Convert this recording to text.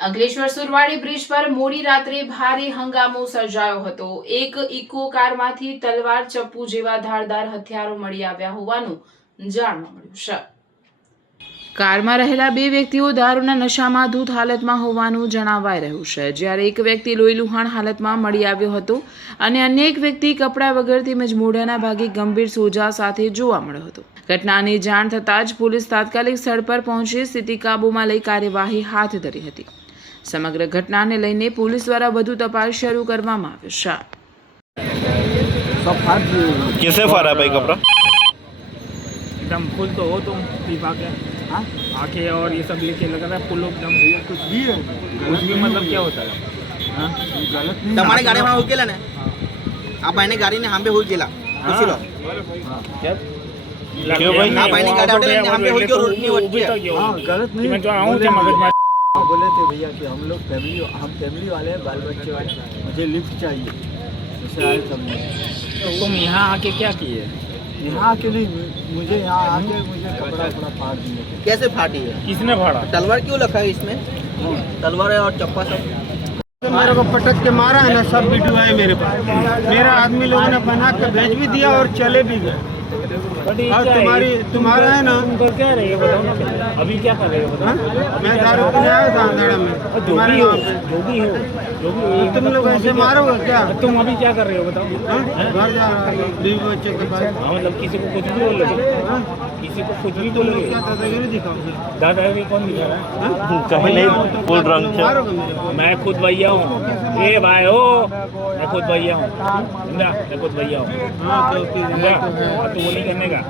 Ankleshwar સુરવાડી bridge પર મોડી રાત્રે ભારે હંગામો સર્જાયો હતો। એક ઇકો કારમાંથી તલવાર, ચપ્પુ જેવા ધારદાર હથિયારો મળી આવ્યા હોવાનું જાણવા મળ્યું છે। કારમાં રહેલા બે વ્યક્તિઓ દારૂના નશામાં ધૂત હાલતમાં હોવાનું જણાવાઈ રહ્યું છે, જ્યારે એક વ્યક્તિ લોહીલુહાણ હાલતમાં મળી આવ્યો હતો અને અન્ય એક વ્યક્તિ કપડાં વગર તેમજ મોઢાના ભાગે ગંભીર સોજા સાથે જોવા મળ્યો હતો। ઘટનાની જાણ થતાં જ પોલીસ તાત્કાલિક સ્થળ પર પહોંચી સ્થિતિ કાબૂમાં લઈ કાર્યવાહી હાથ ધરી હતી। સમગ્ર ઘટનાને લઈને પોલીસ દ્વારા વધુ તપાસ શરૂ કરવામાં આવી છે। कैसे फाड़ा भाई कपड़ा? एकदम फुल तो हो तुम पीपा के आंखें और ये सब लेके लग रहा है फुल एकदम कुछ भी है, कुछ भी मतलब क्या होता है? हाँ? गलत नहीं તમારી ગાડીમાં હું ગયેલા ને આ ભાઈની ગાડીને સામે હોઈ ગયેલા પૂછી લો क्या? क्यों भाई? આ ભાઈની ગાડી આડે લઈને સામે હોઈ ગયો રોડની વચ્ચે हाँ गलत नहीं मैं जो आऊँ क्या मगज में बोले थे भैया कि हम लोग फैमिली वाले हैं, बाल बच्चे वाले, मुझे लिफ्ट चाहिए, जैसे आए सब लोग। तुम यहाँ आके क्या किए? यहाँ आके नहीं, मुझे यहाँ आके मुझे कपड़ा फाड़ दिए थे। कैसे फाटी है किसने फाड़ा? तलवार क्यों रखा है इसमें तलवार है और चप्पा सब मेरे को पटक के मारा है ना, सब वीडियो है मेरे पास। मेरा आदमी लोगों ने बना के भेज भी दिया और चले भी गए। और तुम्हारा है ना, तुम क्या रहे हो बताओ ना, अभी क्या कर रहे हो बताओ? मैं दारू पीने आया था अंधेरा में तुम्हारे यहाँ पे। जो भी हो तुम लोग ऐसे मारोगे क्या? तुम अभी क्या कर रहे हो बताओ? हाँ? घर जा रहा है बीवी बच्चे के पास। हाँ मतलब किसी को कुछ भी बोलोगे? हाँ? किसी को कुछ भी बोलोगे? क्या दादागिरी दिखाओगे? दादागिरी कौन दिखा रहा है? हाँ? कहीं नहीं फुल रंग से मारोगे मुझे? मैं खुद भैया हूँ। ए भाई हो, मैं खुद भैया हूँ, समझा? मैं खुद भैया हूँ, हाँ तो फिर समझा? तो है। अब तो वो नहीं करने का।